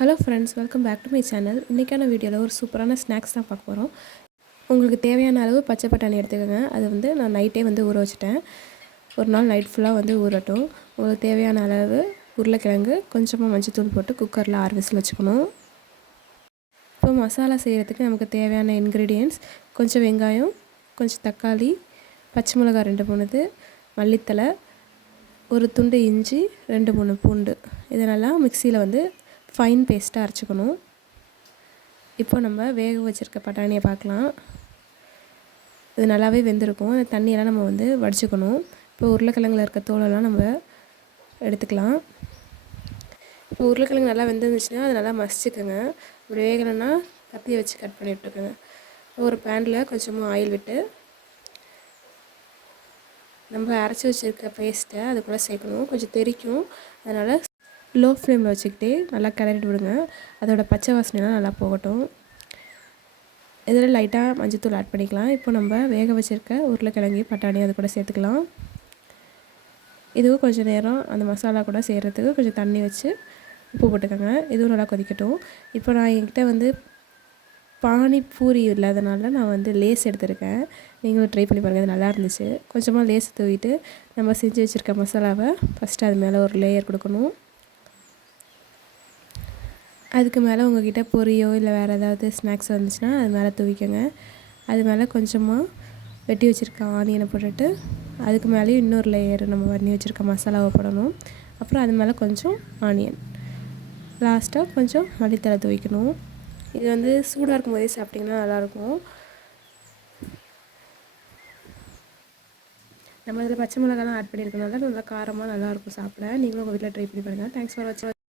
Hello friends, welcome back to my channel. இன்றைக்கான வீடியோவில் ஒரு சூப்பரான ஸ்நாக்ஸ் தான் பார்க்க போகிறோம். உங்களுக்கு தேவையான அளவு பச்சை பட்டாணி எடுத்துக்கோங்க. அது நான் நைட்டே ஊற வச்சுட்டேன். ஒரு நாள் நைட் ஃபுல்லாக ஊறட்டும். உங்களுக்கு தேவையான அளவு உருளைக்கிழங்கு, கொஞ்சமாக மஞ்சத்தூள் போட்டு குக்கரில் 6 விசில் வச்சுக்கணும். இப்போ மசாலா செய்கிறதுக்கு நமக்கு தேவையான இன்க்ரீடியன்ட்ஸ் கொஞ்சம் வெங்காயம், கொஞ்சம் தக்காளி, பச்சை மிளகாய் 2-3, மல்லித்தலை, ஒரு துண்டு இஞ்சி, 2-3 பூண்டு, இதனெல்லாம் மிக்சியில் ஃபைன் பேஸ்ட்டாக அரைச்சிக்கணும். இப்போ நம்ம வேக வச்சுருக்க பட்டாணியை பார்க்கலாம். இது நல்லாவே வெந்திருக்கும். தண்ணியெல்லாம் நம்ம வடிச்சுக்கணும். இப்போ உருளைக்கிழங்குல இருக்க தோலெல்லாம் நம்ம எடுத்துக்கலாம். இப்போ உருளைக்கிழங்கு நல்லா வெந்துருந்துச்சுன்னா அது நல்லா மசிச்சுக்கோங்க. இப்படி வேகலைன்னா கத்தியை வச்சு கட் பண்ணி விட்டுக்கோங்க. ஒரு பேனில் கொஞ்சமாக ஆயில் விட்டு நம்ம அரைச்சி வச்சுருக்க பேஸ்ட்டை அது கூட சேர்க்கணும். கொஞ்சம் தெறிக்கும். அதனால் லோ ஃப்ளேமில் வச்சுக்கிட்டே நல்லா கிளறிட்டு விடுங்க. அதோட பச்சை வாசனைலாம் நல்லா போகட்டும். இதில் லைட்டாக மஞ்சத்தூள் ஆட் பண்ணிக்கலாம். இப்போ நம்ம வேக வச்சுருக்க உருளைக்கிழங்கு பட்டாணி அது கூட சேர்த்துக்கலாம். இதுவும் கொஞ்சம் நேரம் அந்த மசாலா கூட செய்கிறதுக்கு கொஞ்சம் தண்ணி வச்சு உப்பு போட்டுக்கோங்க. இதுவும் நல்லா கொதிக்கட்டும். இப்போ நான் என்கிட்ட பானிபூரி இல்லாதனால நான் லேஸ் எடுத்துருக்கேன். நீங்களும் ட்ரை பண்ணி பாருங்கள். அது நல்லா இருந்துச்சு. கொஞ்சமாக லேஸ் தூவிட்டு நம்ம செஞ்சு வச்சுருக்க மசாலாவை ஃபஸ்ட்டு அது மேலே ஒரு லேயர் கொடுக்கணும். அதுக்கு மேலே உங்கள்கிட்ட பொரியோ இல்லை வேறு ஏதாவது ஸ்நாக்ஸ் வந்துச்சுன்னா அது மேலே தூவிக்கோங்க. அது மேலே கொஞ்சமாக வெட்டி வச்சுருக்க ஆனியனை போட்டுட்டு அதுக்கு மேலேயும் இன்னொரு லேயர் நம்ம பண்ணி வச்சுருக்க மசாலாவை போடணும். அப்புறம் அது மேலே கொஞ்சம் ஆனியன், லாஸ்ட்டாக கொஞ்சம் மல்லித்தலை தூவிக்கணும். இது சூடாக இருக்கும் போதே சாப்பிட்டிங்கன்னா நல்லாயிருக்கும். நம்ம இதில் பச்சை மிளகாலாம் ஆட் பண்ணியிருக்கனால நல்லா காரமாக நல்லாயிருக்கும் சாப்பிட. நீங்களும் உங்கள் வீட்டில் ட்ரை பண்ணி பாருங்கள். தேங்க்ஸ் ஃபார் வாட்சிங்.